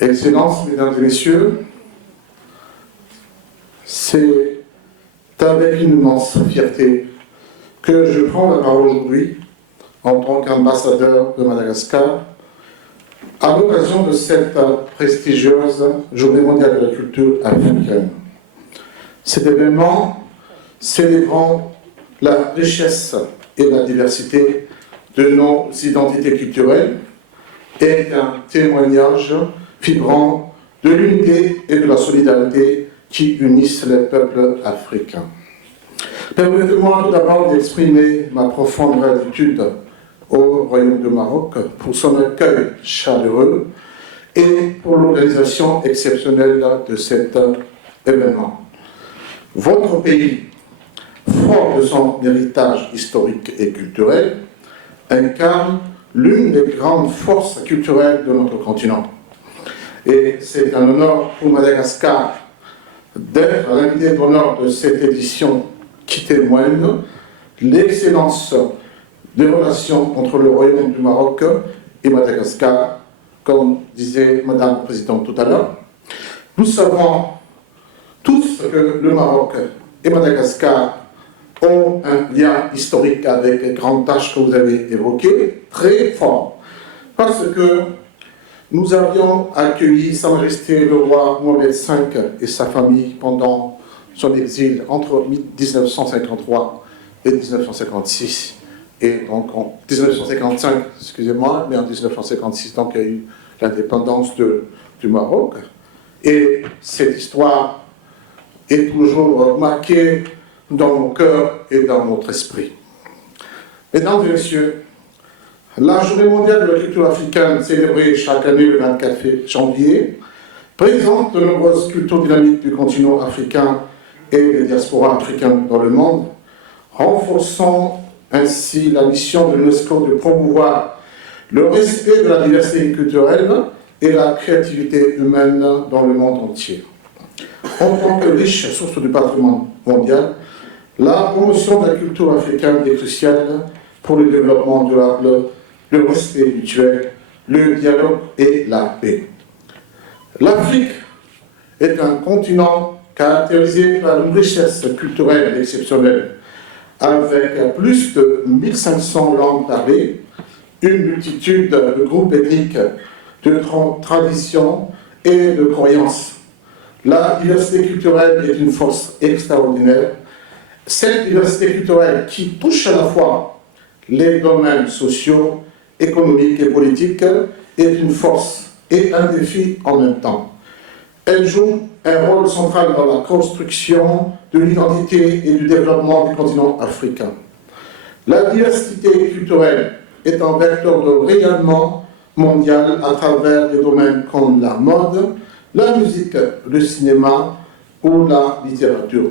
Excellences, Mesdames et Messieurs, c'est avec une immense fierté que je prends la parole aujourd'hui en tant qu'ambassadeur de Madagascar à l'occasion de cette prestigieuse Journée mondiale de la culture africaine. Cet événement célébrant la richesse et la diversité de nos identités culturelles est un témoignage vibrant de l'unité et de la solidarité qui unissent les peuples africains. Permettez-moi tout d'abord d'exprimer ma profonde gratitude au Royaume du Maroc pour son accueil chaleureux et pour l'organisation exceptionnelle de cet événement. Votre pays, fort de son héritage historique et culturel, incarne l'une des grandes forces culturelles de notre continent. Et c'est un honneur pour Madagascar d'être l'invité d'honneur de cette édition qui témoigne l'excellence des relations entre le Royaume du Maroc et Madagascar, comme disait Madame la Présidente tout à l'heure. Nous savons tous que le Maroc et Madagascar ont un lien historique avec les grandes tâches que vous avez évoquées, très fort, parce que nous avions accueilli Sa Majesté le roi Mohamed V et sa famille pendant son exil entre 1953 et 1956. Et donc en 1955, excusez-moi, mais en 1956, donc il y a eu l'indépendance du Maroc. Et cette histoire est toujours marquée dans nos cœurs et dans notre esprit. Mesdames et messieurs, la Journée mondiale de la culture africaine, célébrée chaque année le 24 janvier, présente de nombreuses cultures dynamiques du continent africain et des diasporas africaines dans le monde, renforçant ainsi la mission de l'UNESCO de promouvoir le respect de la diversité culturelle et la créativité humaine dans le monde entier. En tant que riche source du patrimoine mondial, la promotion de la culture africaine est cruciale pour le développement durable, le respect mutuel, le dialogue et la paix. L'Afrique est un continent caractérisé par une richesse culturelle exceptionnelle, avec plus de 1500 langues parlées, une multitude de groupes ethniques, de traditions et de croyances. La diversité culturelle est une force extraordinaire. Cette diversité culturelle qui touche à la fois les domaines sociaux, économiques et politiques est une force et un défi en même temps. Elle joue un rôle central dans la construction de l'identité et du développement du continent africain. La diversité culturelle est un vecteur de rayonnement mondial à travers des domaines comme la mode, la musique, le cinéma ou la littérature.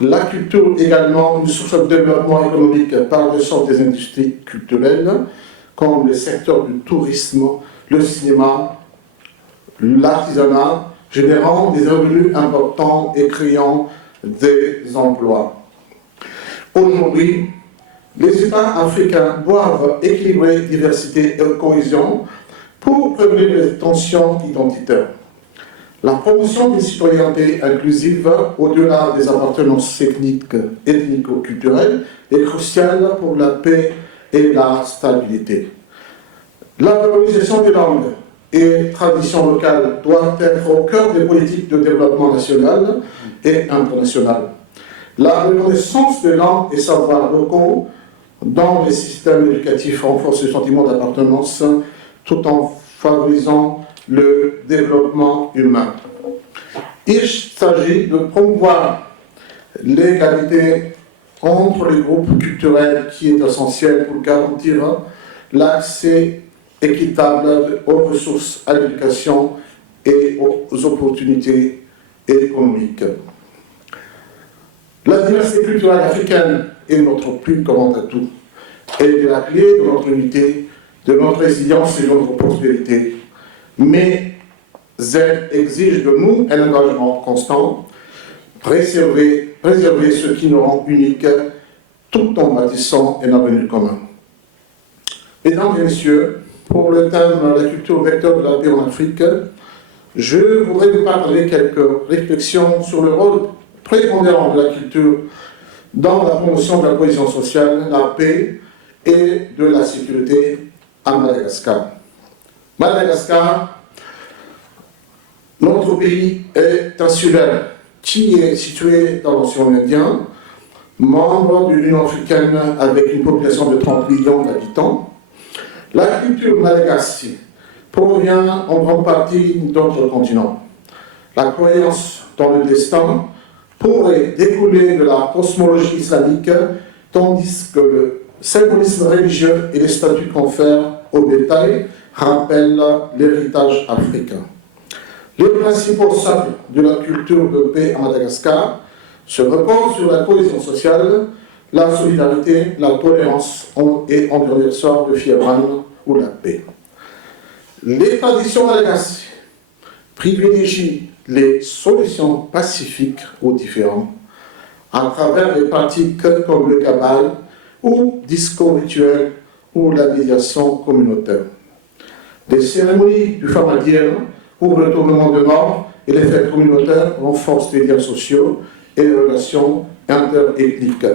La culture est également une source de développement économique par le sort des industries culturelles, comme les secteurs du tourisme, le cinéma, l'artisanat, générant des revenus importants et créant des emplois. Aujourd'hui, les États africains doivent équilibrer diversité et cohésion pour prévenir les tensions identitaires. La promotion d'une citoyenneté inclusive, au-delà des appartenances ethnico-culturelles, est cruciale pour la paix et la stabilité. La valorisation des langues et traditions locales doit être au cœur des politiques de développement national et international. La reconnaissance des langues et savoirs locaux dans les systèmes éducatifs renforce le sentiment d'appartenance tout en favorisant le développement humain. Il s'agit de promouvoir l'égalité entre les groupes culturels qui est essentiel pour garantir l'accès équitable aux ressources à l'éducation et aux opportunités économiques. La diversité culturelle africaine est notre plus grand atout. Elle est la clé de notre unité, de notre résilience et de notre prospérité. Mais elle exige de nous un engagement constant, préserver ce qui nous rend uniques, tout en bâtissant un avenir commun. Mesdames et messieurs, pour le thème « La culture vecteur de la paix en Afrique », je voudrais vous parler quelques réflexions sur le rôle prépondérant de la culture dans la promotion de la cohésion sociale, la paix et de la sécurité à Madagascar. Madagascar, notre pays est insulaire, qui est situé dans l'océan Indien, membre de l'Union africaine avec une population de 30 millions d'habitants. La culture malagasy provient en grande partie d'autres continents. La croyance dans le destin pourrait découler de la cosmologie islamique, tandis que le symbolisme religieux et les statuts confèrent au bétail rappellent l'héritage africain. Les principaux socles de la culture de paix à Madagascar se reposent sur la cohésion sociale, la solidarité, la tolérance et en dernier ressort le fiévrane ou la paix. Les traditions malagasy privilégient les solutions pacifiques aux différends à travers des pratiques comme le cabal ou discours rituels ou la médiation communautaire. Les cérémonies du Famadien ou le retournement de mort et les fêtes communautaires renforcent les liens sociaux et les relations interethniques.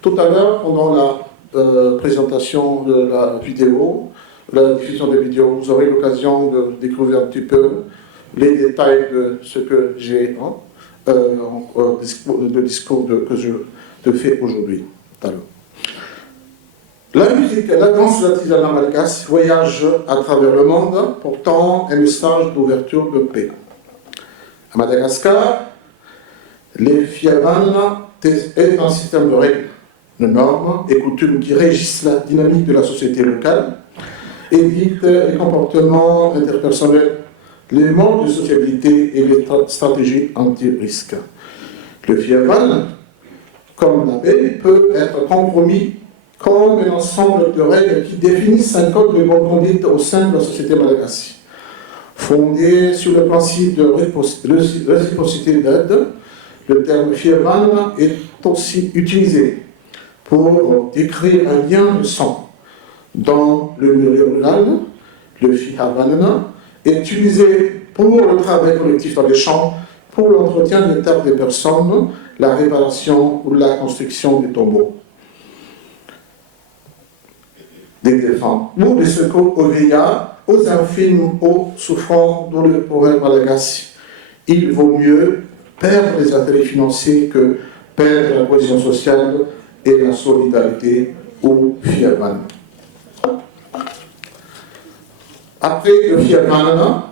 Tout à l'heure, pendant la présentation de la vidéo, la diffusion des vidéos, vous aurez l'occasion de découvrir un petit peu les détails de ce que j'ai le discours que je fais aujourd'hui. La musique et la danse de l'artisanat malagasy voyagent à travers le monde, portant un message d'ouverture de paix. À Madagascar, les fiévrane est un système de règles, de normes et coutumes qui régissent la dynamique de la société locale et dictent les comportements interpersonnels, les modes de sociabilité et les stratégies anti-risque. Le fiévrane, comme la paix, peut être compromis comme un ensemble de règles qui définissent un code de bonne conduite au sein de la société malagasy. Fondé sur le principe de réciprocité d'aide, le terme fiévrane est aussi utilisé pour décrire un lien de sang. Dans le milieu rural, le fihavanana est utilisé pour le travail collectif dans les champs, pour l'entretien des terres des personnes, la réparation ou la construction des tombeaux, des défunts, ou des secours aux vieillards, aux infirmes, aux souffrants dans le problème malagasy. Il vaut mieux perdre les intérêts financiers que perdre la cohésion sociale et la solidarité au fiévrane. Après le fiévrane,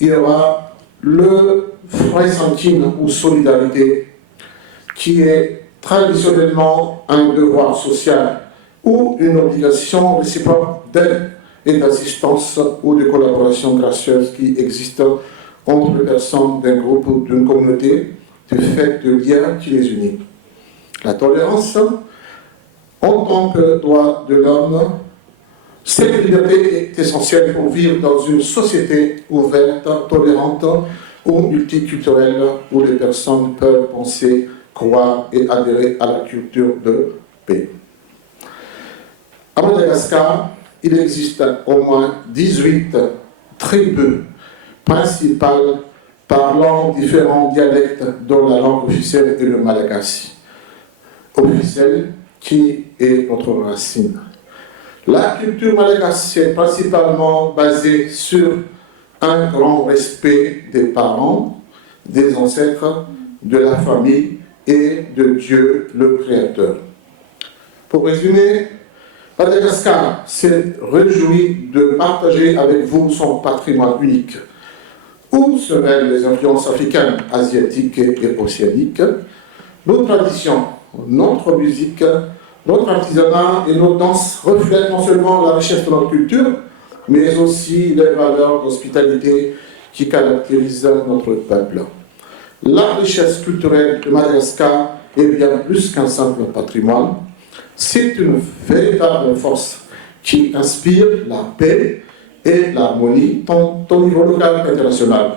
il y aura le fraisantine ou solidarité, qui est traditionnellement un devoir social ou une obligation réciproque d'aide et d'assistance ou de collaboration gracieuse qui existe entre les personnes d'un groupe ou d'une communauté du fait de liens qui les unissent. La tolérance, en tant que droit de l'homme, cette liberté est essentielle pour vivre dans une société ouverte, tolérante ou multiculturelle où les personnes peuvent penser, croire et adhérer à la culture de paix. À Madagascar, il existe au moins 18 tribus principales parlant différents dialectes dont la langue officielle est le malagasy. Officielle qui est notre racine. La culture malagasy est principalement basée sur un grand respect des parents, des ancêtres, de la famille et de Dieu le Créateur. Pour résumer, Madagascar s'est réjoui de partager avec vous son patrimoine unique, où se mêlent les influences africaines, asiatiques et océaniques, nos traditions, notre musique, notre artisanat et nos danses reflètent non seulement la richesse de notre culture, mais aussi les valeurs d'hospitalité qui caractérisent notre peuple. La richesse culturelle de Madagascar est bien plus qu'un simple patrimoine. C'est une véritable force qui inspire la paix et l'harmonie tant au niveau local qu'international.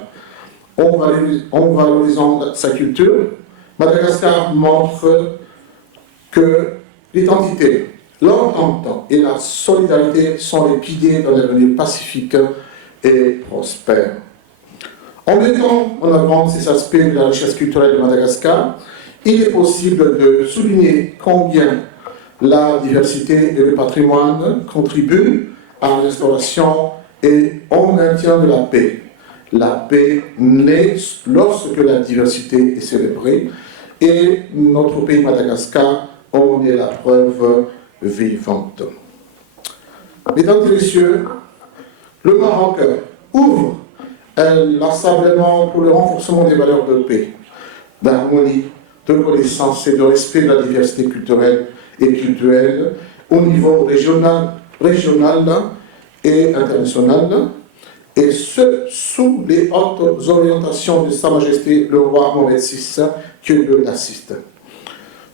En valorisant sa culture, Madagascar montre que l'identité, l'entente et la solidarité sont les piliers d'un avenir pacifique et prospère. En mettant en avant ces aspects de la richesse culturelle de Madagascar, il est possible de souligner combien la diversité et le patrimoine contribuent à l'instauration et au maintien de la paix. La paix naît lorsque la diversité est célébrée et notre pays Madagascar en est la preuve vivante. Mesdames et messieurs, le Maroc ouvre l'insablement pour le renforcement des valeurs de paix, d'harmonie, de connaissance et de respect de la diversité culturelle et culturelle au niveau régional et international, et ce, sous les hautes orientations de Sa Majesté le roi Mohamed VI, que Dieu l'assiste.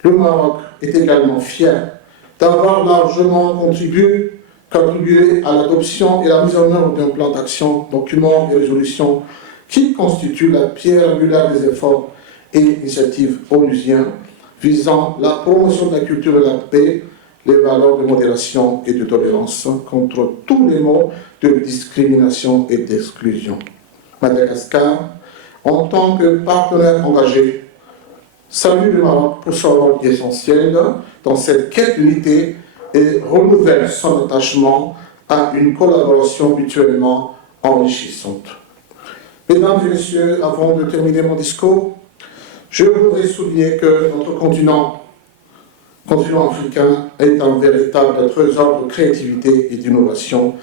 Le Maroc est également fier d'avoir largement contribué à l'adoption et la mise en œuvre d'un plan d'action, document et résolution qui constitue la pierre angulaire des efforts et initiatives onusiens visant la promotion de la culture et de la paix, les valeurs de modération et de tolérance contre tous les mots de discrimination et d'exclusion. Madagascar, en tant que partenaire engagé, salue le Maroc pour son rôle essentiel dans cette quête d'unité et renouvelle son attachement à une collaboration mutuellement enrichissante. Mesdames et messieurs, avant de terminer mon discours, je voudrais souligner que notre continent africain est un véritable trésor de créativité et d'innovation,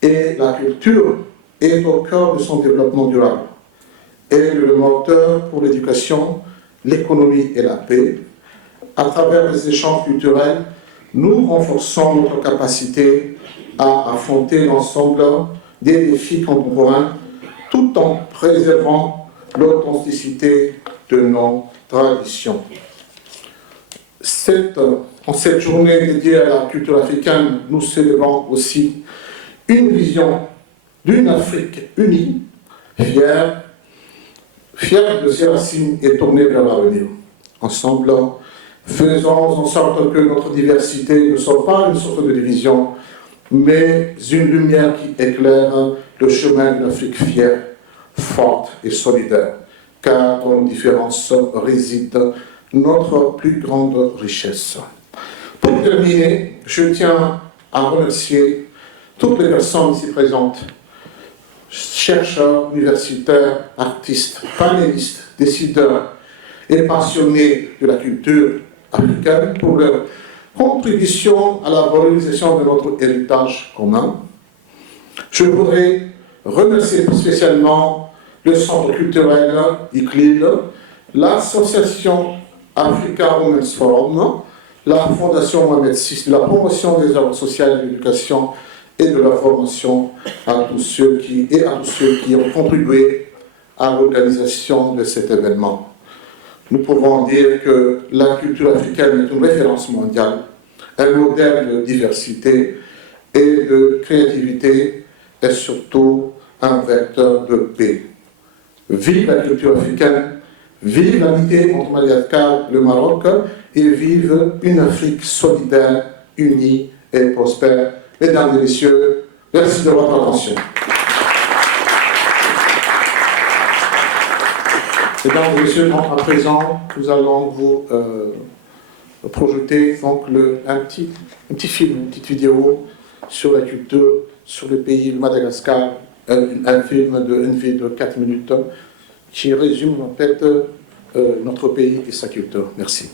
et la culture est au cœur de son développement durable. Elle est le moteur pour l'éducation, l'économie et la paix. À travers les échanges culturels, nous renforçons notre capacité à affronter l'ensemble des défis contemporains tout en préservant l'authenticité de nos traditions. En cette journée dédiée à la culture africaine, nous célébrons aussi une vision d'une Afrique unie, fière de ses racines et tournée vers l'avenir. Ensemble, faisons en sorte que notre diversité ne soit pas une sorte de division, mais une lumière qui éclaire le chemin d'une Afrique fière, forte et solidaire, car dans nos différences réside notre plus grande richesse. Pour terminer, je tiens à remercier toutes les personnes ici présentes, chercheurs, universitaires, artistes, panélistes, décideurs et passionnés de la culture africaine pour leur contribution à la valorisation de notre héritage commun. Je voudrais remercier spécialement le Centre culturel ICLID, l'Association Africa Women's Forum, la Fondation Mohamed VI de la promotion des œuvres sociales et de l'éducation et de la formation à tous ceux qui ont contribué à l'organisation de cet événement. Nous pouvons dire que la culture africaine est une référence mondiale, un modèle de diversité et de créativité et surtout un vecteur de paix. Vive la culture africaine, vive l'amitié entre Madagascar et le Maroc et vive une Afrique solidaire, unie et prospère. Mesdames et messieurs, merci de votre attention. Mesdames et messieurs, à présent, nous allons vous projeter donc, un petit film, une petite vidéo sur la culture, sur le pays de Madagascar, un film de 4 minutes qui résume en fait notre pays et sa culture. Merci.